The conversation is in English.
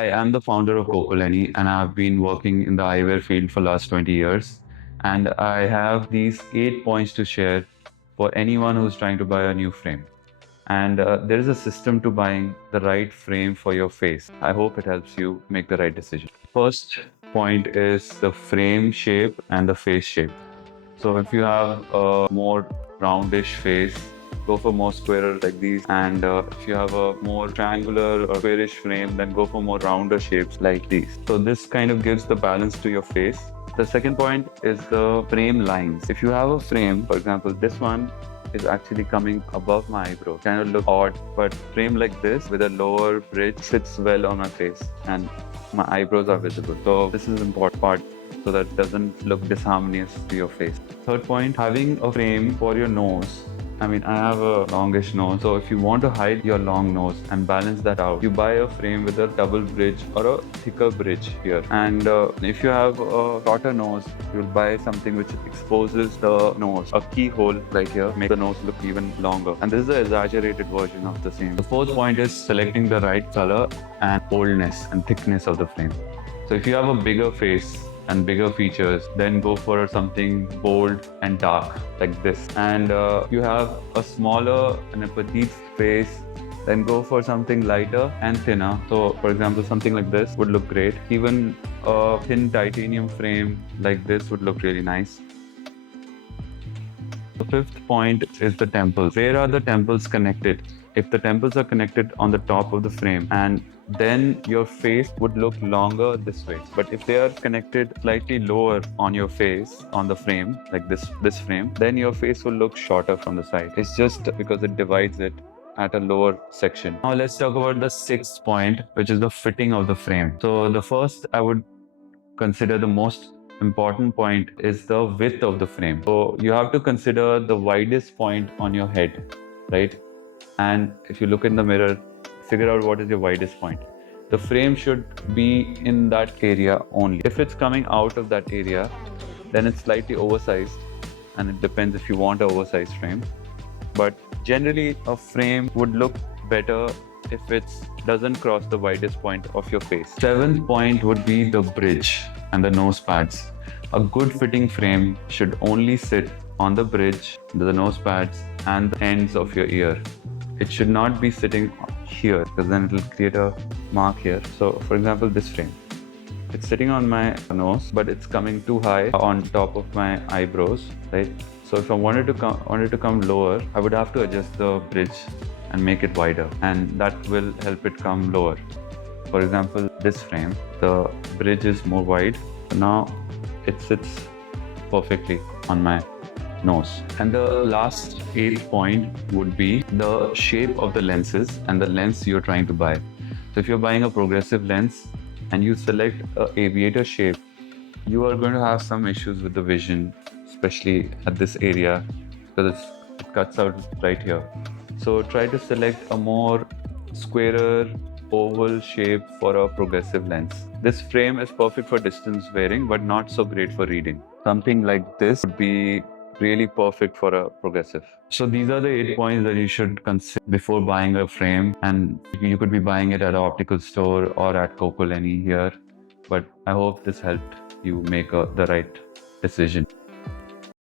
I am the founder of COCO LENI, and I've been working in the eyewear field for last 20 years. And I have these 8 points to share for anyone who's trying to buy a new frame. And there is a system to buying the right frame for your face. I hope it helps you make the right decision. First point is the frame shape and the face shape. So if you have a more roundish face, go for more squarer like these. And if you have a more triangular or squarish frame, then go for more rounder shapes like these. So this kind of gives the balance to your face. The second point is the frame lines. If you have a frame, for example, this one is actually coming above my eyebrow. Kind of look odd, but frame like this with a lower bridge sits well on my face and my eyebrows are visible. So this is an important part so that it doesn't look disharmonious to your face. Third point, having a frame for your nose. I mean, I have a longish nose, so if you want to hide your long nose and balance that out, you buy a frame with a double bridge or a thicker bridge here. And if you have a shorter nose, you'll buy something which exposes the nose, a keyhole right here, make the nose look even longer. And this is the exaggerated version of the same. The fourth point is selecting the right color and boldness and thickness of the frame. So if you have a bigger face and bigger features, then go for something bold and dark like this. And you have a smaller and a petite face, then go for something lighter and thinner. So for example, something like this would look great. Even a thin titanium frame like this would look really nice. The fifth point is the temples. Where are the temples connected? If the temples are connected on the top of the frame, and then your face would look longer this way. But if they are connected slightly lower on your face, on the frame, like this frame, then your face will look shorter from the side. It's just because it divides it at a lower section. Now let's talk about the sixth point, which is the fitting of the frame. So the first I would consider the most important point is the width of the frame. So you have to consider the widest point on your head, right? And if you look in the mirror, figure out what is your widest point. The frame should be in that area only. If it's coming out of that area, then it's slightly oversized, and it depends if you want an oversized frame. But generally, a frame would look better if it doesn't cross the widest point of your face. Seventh point would be the bridge and the nose pads. A good fitting frame should only sit on the bridge, the nose pads, and the ends of your ear. It should not be sitting here, because then it will create a mark here. So for example, this frame, it's sitting on my nose, but it's coming too high on top of my eyebrows, right? So if I wanted to come lower, I would have to adjust the bridge and make it wider, and that will help it come lower. For example, this frame, the bridge is more wide, so now it sits perfectly on my nose. And the last eighth point would be the shape of the lenses and the lens you're trying to buy. So if you're buying a progressive lens and you select an aviator shape, you are going to have some issues with the vision, especially at this area, because it cuts out right here. So try to select a more squarer oval shape for a progressive lens. This frame is perfect for distance wearing, but not so great for reading. Something like this would be really perfect for a progressive. So these are the 8 points that you should consider before buying a frame, and you could be buying it at an optical store or at COCO LENI here. But I hope this helped you make the right decision.